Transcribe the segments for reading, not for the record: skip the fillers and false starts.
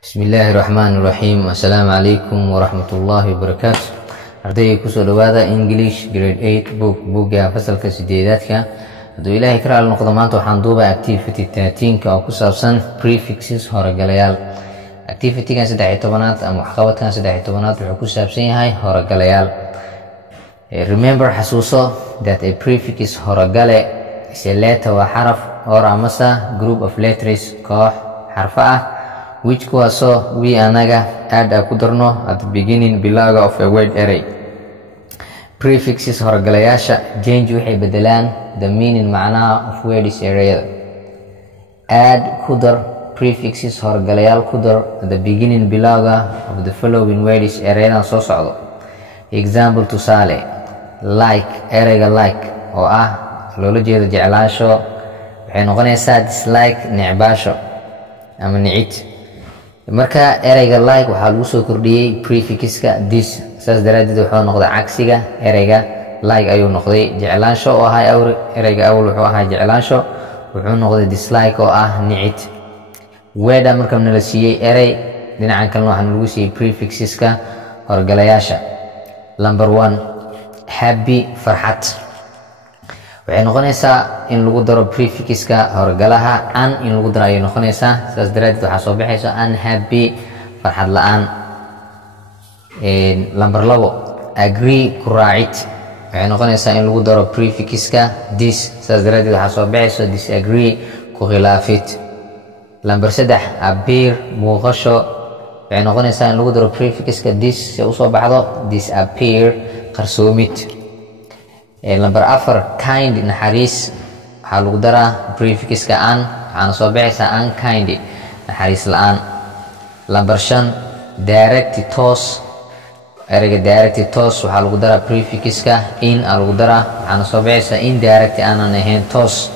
Bismillahirrahmanirrahim. Assalamualaikum warahmatullahi wabarakatuh. Ardayga kusoo dhawaada English grade 8 buugga fasalka 8aadka. Hadduu Ilaahay ka raali noqdo maanta waxaan duubaa activity 13 oo ku saabsan prefixes horagalayaal. Activity-gan 13aad ama waxqabadkan 13aad wuxuu ku saabsan yahay horagalayaal. Remember, xasuuso that a prefix horagale is a letter waa xaraf or amasa group of letters koox xarfa ah which kuwaasoo we anaga add ku darno at the beginning bilowga of a word array. Prefixes horagalayaasha change waxay bedelaan the meaning macnaha of words arrayda. Add ku dar prefixes horagalayaal ku dar at the beginning bilowga of the following words arraydan soo socdo. Example, tusaale, like, erayga like oo ah loola jeedo jeclaasho waxay noqonaysaa dislike, necbaasho ama nicid. Marka erayga like waxaa lagu soo kordhiyey prefixka this, saas daraadeed wuxuu noqday cagsiga erayga like ayuu noqday jeclaansho oo ahaa erayga awal wuxuu ahaa jeclaansho wuxuu noqday dislike oo ah nicid. Weedha marka nala siiyey eray dhinacan kalena waxaa lagu siiyey prefixeska horgalayaasha. Number 1, happy, farxad. Waxay noqonaysaa in lagu daro prefixka horgalaha an in lagu daro ayay noqonaysaa, saas daraadeed waxaa soo baxaysa unhappy, farxad la'aan. Number 2, agree, ku raacid. Waxay noqonaysaa in lagu daro prefixka this, saas daraadeed waxaa soo baxaysa disagree, ku khilaafid. Number 3, appear, muuqasho. Waxay noqonaysaa in lagu daro prefixka this si usoo baxdo disappear, qarsoomid. Number 4, kind, naxariis. Waxaa lagu daraa prefixka an waxaana soo baxaysaa unkind, naxariis la'aan. Number 5, direct, toos. Erayga direct, toos waxaa lagu daraa prefixka in aa lagu daraa waxaana soo baxaysaa indirect aanan ahayn toos.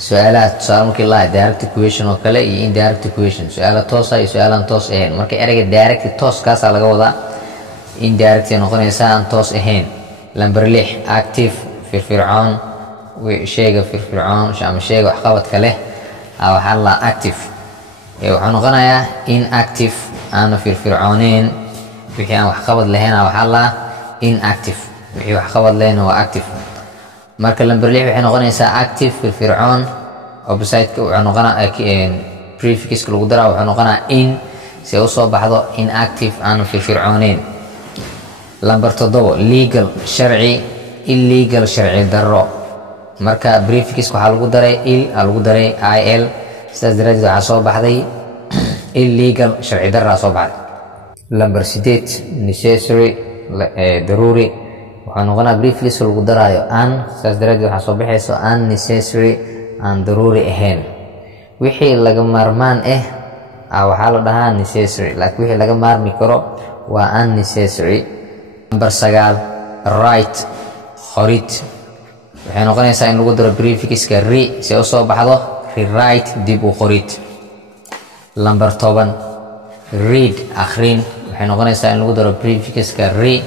Su'aalaha tusaale markii la direct question oo kale iyo indirect question, su'aala toos iyo su'aalan toos ahayn. Marka erayga direct toos kaasa laga wadaa, indirect noqonaysaa aan toos ahayn. Number 6, active, firfircoon. Shayga firfircoon ama shayga waxqabadka leh waxaa la active. Wuxuu noqonayaa inactive, aan firfircooneyn. Wixii aan waxqabad lahayn waxaa la inactive, wixii waxqabad lehna waa active. Marka number 6 waxay noqonaysaa active, firfircoon. Opposite-ka wuxuu noqonayaa prefixka lagu daraa wuxuu noqonayaa in si uu soo baxdo inactive, aan firfircooneyn. Number 7, legal, sharci, illegal, sharci darro. Marka prefixka waxaa lagu daray lagu daray il, sidaas daraadeed waxaa soo baxday illegal, sharci darra soo baxday. Number 8, necessary, daruuri. Waxaa noqonaa prefix lagu daraayo an, sidaas daraadeed waxaa soo baxayso unnecessary, aan daruuri ahayn. Wixii laga maarmaan waxaa la dhahaa necessary, laakiin wixii laga maarmi karo waa unnecessary. Number 9, write, qorid. Waxay noqonaysaa in lagu daro prefixka re si uu soo baxdo rewrite, dib u qorid. Number 10, read, akhrin. Waxay noqonaysaa in lagu daro prefixka re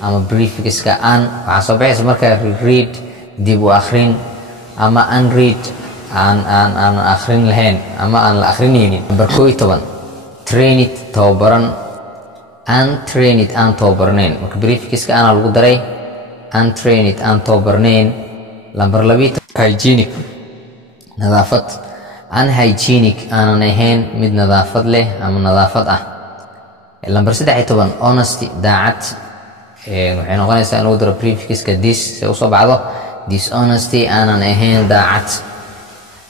ama prefixka an waxaa soo baxaysa marka read, dib u akhrin, ama unread, aan akhrin lahayn ama aan la akhrinaynin. Number 11, trained, tababaran. Untrained, aan tababarnayn. Marka prefixka ana lagu daray untrained, aan tababarnayn. Number 12, hygienic, nadaafad. Unhygienic, aanan ahayn mid nadaafad leh ama nadaafad ah. Number 13, honesty, daacad. Waxay noqonaysaa in lagu daro prefixka this si uu soo baxdo dishonesty, aanan ahayn daacad.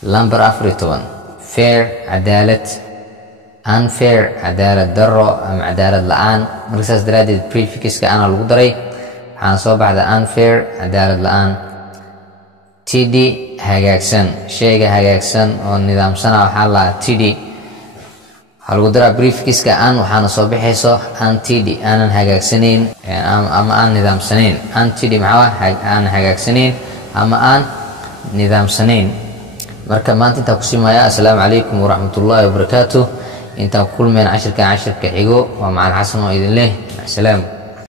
Number 14, fair, cadaalad. Unfair, cadaalad darro ama cadaalad la'aan. Marka saas daraadeed prefixka ana lagu daray waxaana soo baxda unfair, cadaalad la'aan. td, hagaagsan, shayga hagaagsan oo nidaamsana waxaa la td. Waxaa lagu daraa prefixka an waxaana soo baxayso untd, aanan hagaagsanayn ama aan nidaamsanayn. Untd maxaa aan hagaagsanayn ama aan nidaamsanayn. Marka maanta intaa ku simaya. Assalaamu calaykum waraxmatullaahi wabarakaatuh. intaan ku kulmeen cashirka xigo waa macalin xasan oo idin leh. Assalaamu.